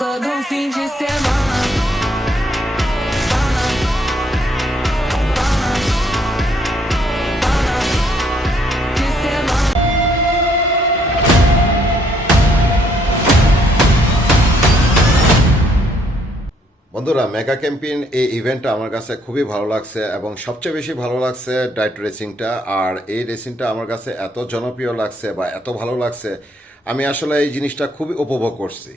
todo fim de semana. বন্ধুরা, mega campaign এই ইভেন্টটা আমার কাছে খুবই ভালো লাগছে এবং সবচেয়ে বেশি ভালো লাগছে ডাইট রেসিংটা। আর এই রেসিংটা আমার কাছে এত জনপ্রিয় লাগছে বা এত ভালো লাগছে, আমি আসলে এই জিনিসটা খুবই উপভোগ করছি।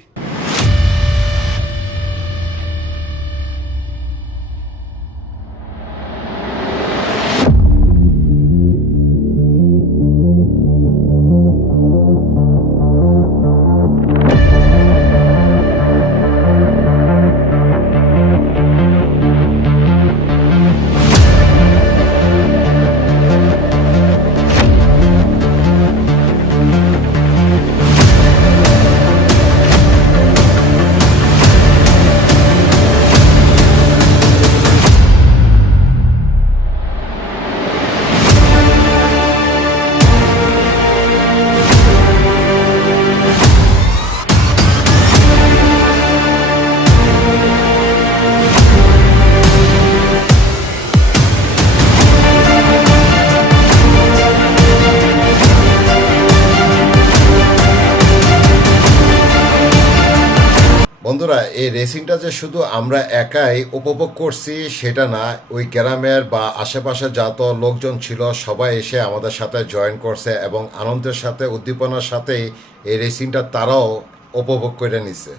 বন্ধুরা, এই রেসিংটা যে শুধু আমরা একাই উপভোগ করছি সেটা না, ওই গ্রামের বা আশেপাশে যত লোকজন ছিল সবাই এসে আমাদের সাথে জয়েন করছে এবং আনন্দের সাথে উদ্দীপনার সাথেই এই রেসিংটা তারাও উপভোগ করে নিছে।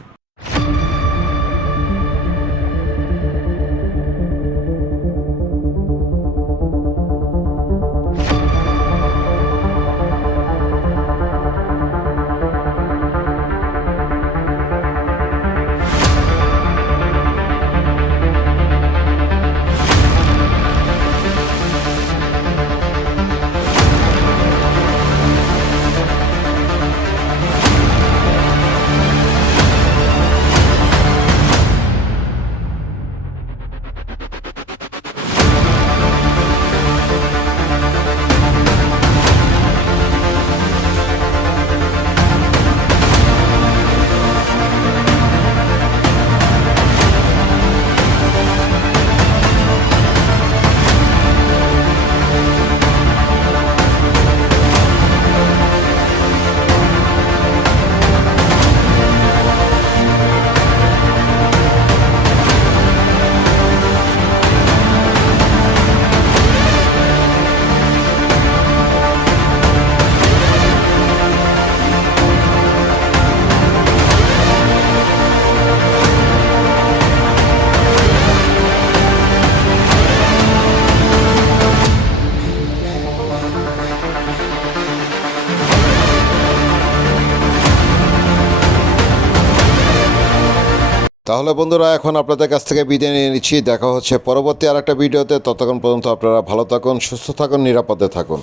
তাহলে বন্ধুরা, এখন আপনাদের কাছ থেকে বিদায় নিয়ে নিচ্ছি। দেখা হচ্ছে পরবর্তী আরেকটা ভিডিওতে। ততক্ষণ পর্যন্ত আপনারা ভালো থাকুন, সুস্থ থাকুন, নিরাপদে থাকুন।